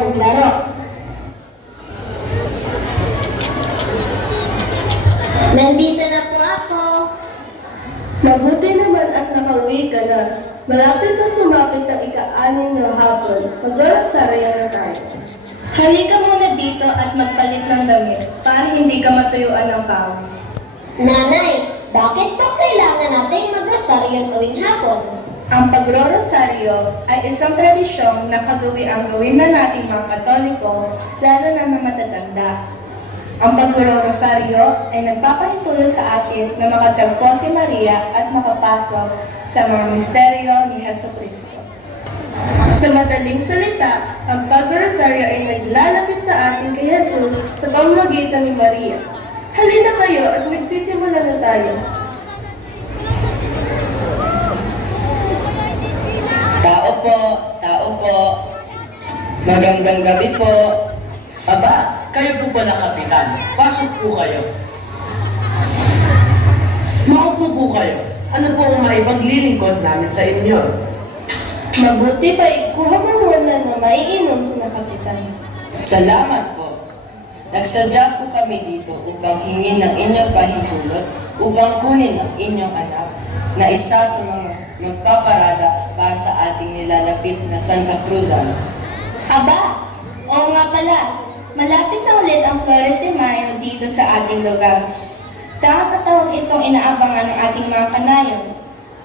maglaro. Nandito na po ako. Mabuti naman at nakauwi ka na. Malapit na sumapit ang ika-anim na hapon. Maglarasaraya na tayo. Halika muna dito at magpalit ng damit para hindi ka matuyuan ng pawis. Nanay, bakit po kailangan nating magrosaryo tuwing hapon? Ang pagrorosaryo ay isang tradisyong na kagawi ang gawin na nating mga Katoliko, lalo na ng matatanda. Ang pagrorosaryo ay nagpapahintulot sa atin na makatagpo si Maria at makapasok sa mga misteryo ni Jesucristo. Sa madaling salita, ang pagrosaryo ay naglalapit sa atin kay Jesus sa pamamagitan ni Maria. Halina kayo at magsisimula na tayo. Tao po, tao po. Magandang gabi po. Aba, kayo po pala kapitan. Pasok po kayo. Maupo po kayo. Ano po ang maipaglilingkod namin sa inyo? Mabuti pa ikuha mo muna na maiinom sa kapitan. Salamat po. Nagsadya po kami dito upang hingin ng inyong pahintulot upang kunin ang inyong anak na isa sa mga magpaparada para sa ating nilalapit na Santa Cruzan. Aba, oo nga pala. Malapit na ulit ang Flores de Mayo dito sa ating lugar. Nakakatawag itong inaabangan ng ating mga kanayon.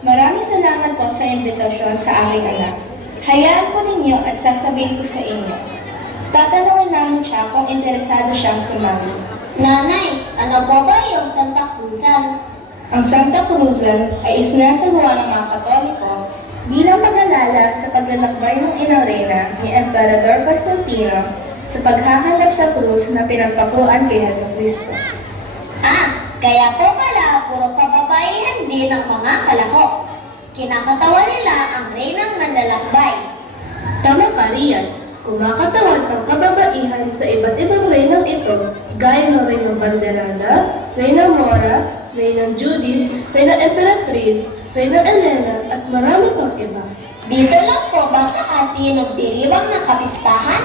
Maraming salamat po sa imbitasyon sa aking anak. Hayaan po ninyo at sasabihin ko sa inyo. Tatanungin namin siya kung interesado siyang sumali. Nanay, ano po ba yung Santa Cruzan? Ang Santa Cruzan ay isinasagawa ng mga Katoliko bilang pag-alala sa paglalakbay ng inang reyna ni Emperador Constantino sa paghahanap sa krus na pinagpakuan kay Jesucristo. Kaya po pala, puro kababaihan din ang mga kalahok. Kinakatawa nila ang reynang manlalakbay. Tama ka riyan. Kumakatawan ang kababaihan sa iba't ibang reynang ito, gaya ng Reynang Banderada, Reynang Mora, Reynang Judith, Reynang Emperatriz, Reynang Elena, at marami pang iba. Dito lang po ba sa atin nagdiriwang ng kapistahan?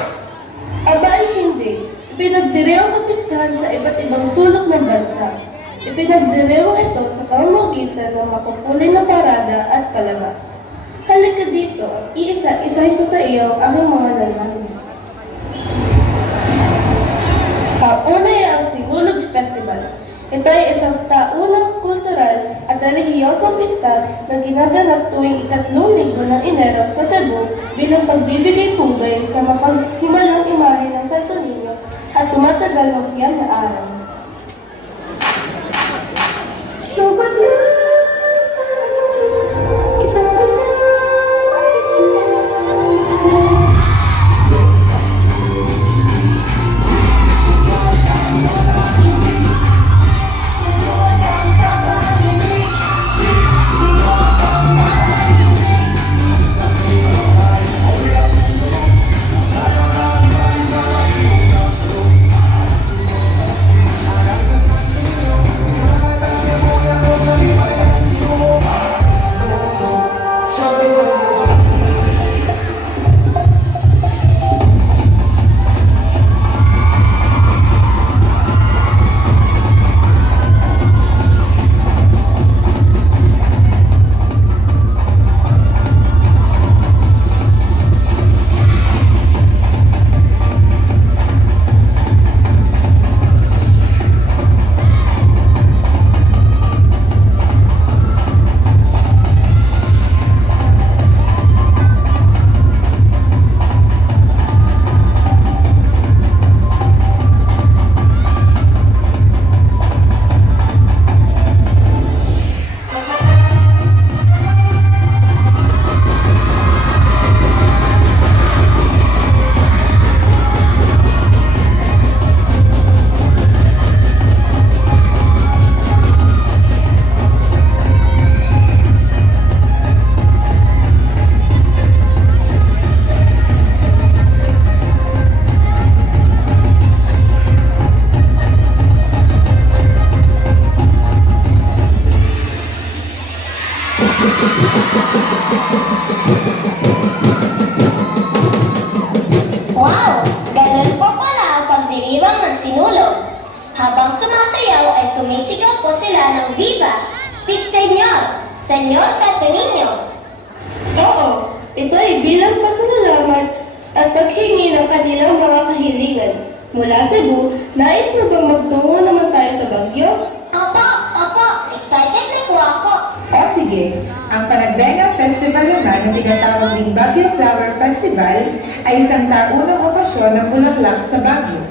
Aba ay hindi. Ipinagdiriwang kapistahan sa iba't ibang sulok ng bansa. Ipinagdiriwang ito sa pamamagitan ng makukulay na parada at palabas. Halika dito, iisa-isahin ko sa iyo ang aking mga lalaki. Ang una ay ang Sinulog Festival. Ito ay isang taunang kultural at relihiyosong pista na ginaganap tuwing ikatlong linggo ng Enero sa Cebu bilang pagbibigay pugay sa mapaghimalang imahe ng Santo Niño at tumatagal ng 9 na araw. Sugod na sa sulok, kitang Bye. sila ng Viva, Big Senyor, Senyor Santo Niño. Oo, ito ay bilang pasasalamat at paghingi ng kanilang mga kahilingan. Mula Cebu, nais mo bang magtungo naman tayo sa Baguio? Opo, excited na po ako. O sige, ang Panagbenga Festival naman na tinatawag ding Baguio Flower Festival ay isang taunang okasyon ng bulaklak sa Baguio.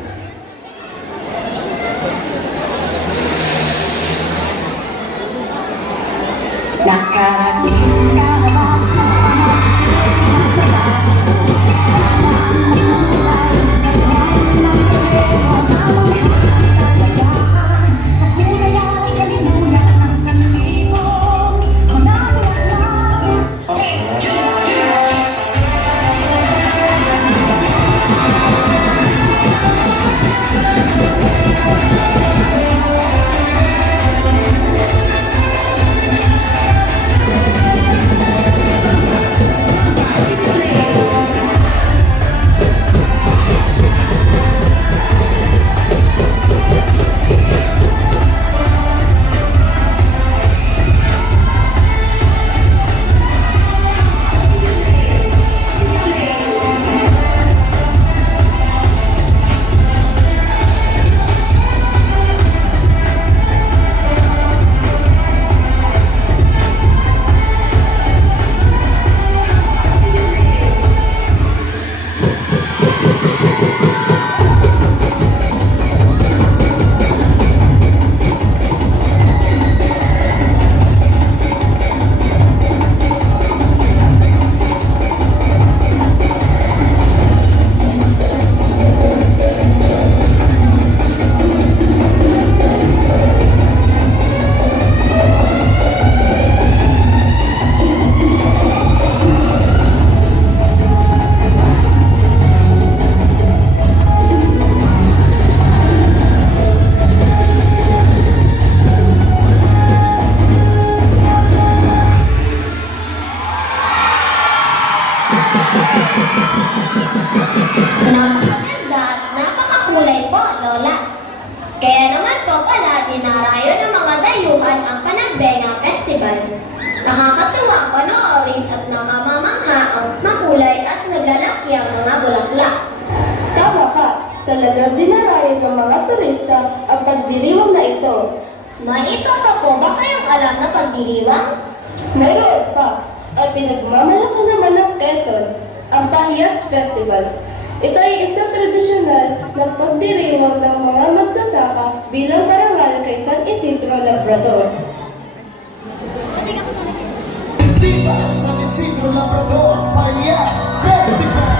Nakarating ka na ba sa nasa bago? Mamamulay sa buwan ng pagkero na magkakalagahan. Sa kulay ay kalimuyak ng sanlibo, mga bulaklak. Napakaganda at napakakulay po, Lola. Kaya naman po pala dinarayo ng mga dayuhan ang Panagbenga Festival. Nakakatuwa panoorin at nakamamangha ang makulay at naglalaki ang mga bulaklak. Tama ka, talagang dinarayo ng mga turista ang pagdiriwang na ito. May iba pa po ba kayong alam na pagdiriwang? Mayroon pa, at pinagmamalaki naman ng Quezon, ang Pahiyas Festival. Ito ay isang tradisyonal na pagdiriwang ng mga magsasaka bilang parangal kay San Isidro Labrador. Viva San Isidro Labrador Payas Festival!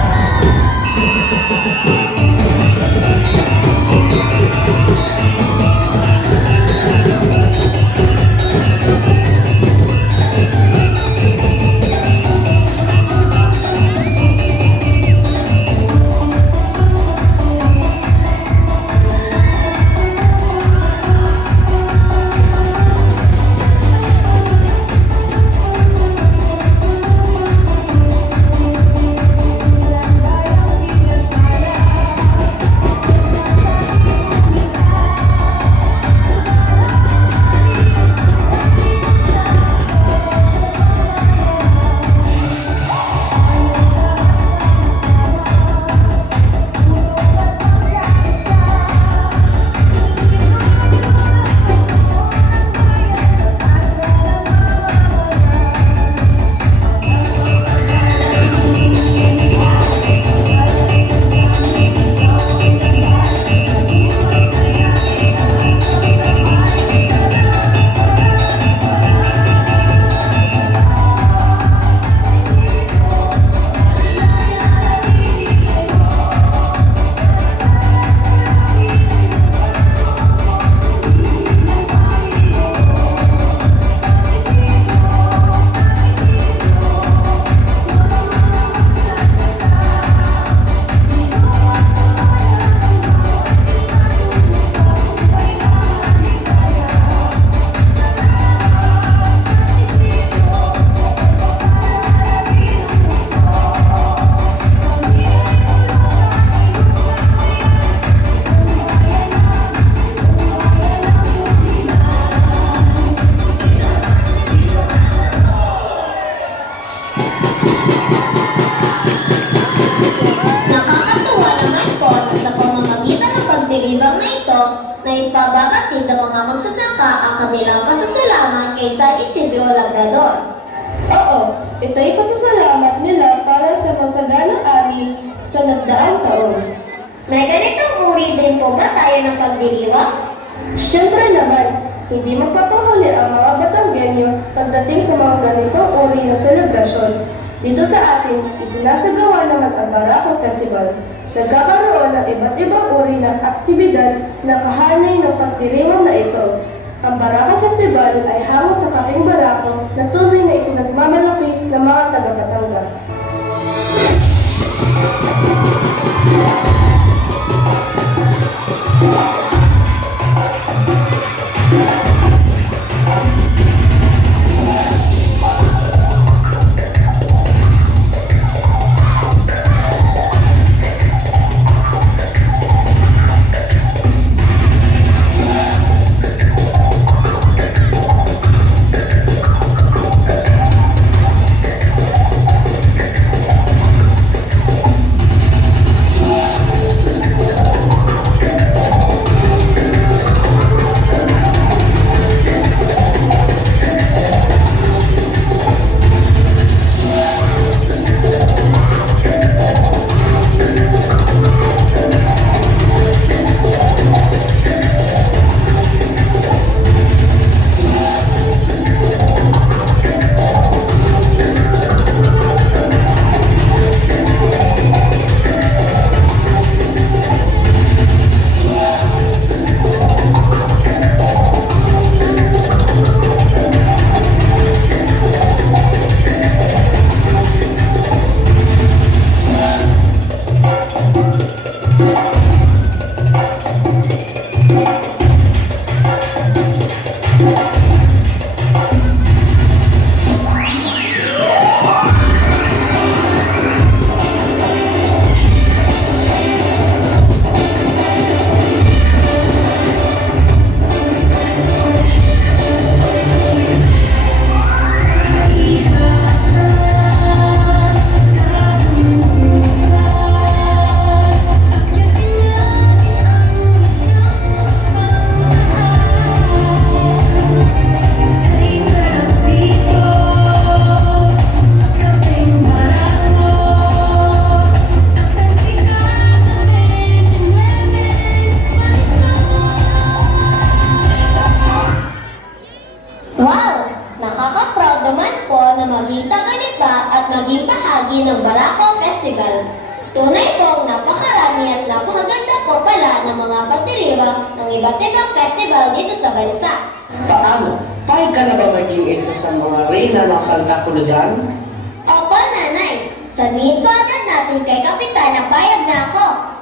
Ito'y pasasalamat nila para sa masaganang ari sa nagdaang taon. May ganitong uri din po ba tayo ng pagdiriwang? Siyempre naman, hindi magpapahuli ang mga Batanggenyo pagdating sa mga ganitong uri ng selebrasyon. Dito sa atin, isinasagawa naman ang Barako Festival. Nagkakaroon ng iba't ibang uri ng aktibidad na kahanay ng pagdiriwang na ito. Ang Barako Festival ay hango sa Kaking Barako na tunay na ipinagmamalaki ng mga taga-Batangas. Wow! Nakaka-proud naman po na maging tagalita at maging bahagi ng Barako Festival. Tunay pong napakarami at napakaganda po pala ng mga pagdiriwang ng iba't ibang festival dito sa bansa. Paano? Pahig ka na ba maging isa sa mga reyna ng Santa Cruzan? Opo, nanay. Sabihin po agad natin kay Kapitan na payag na ako.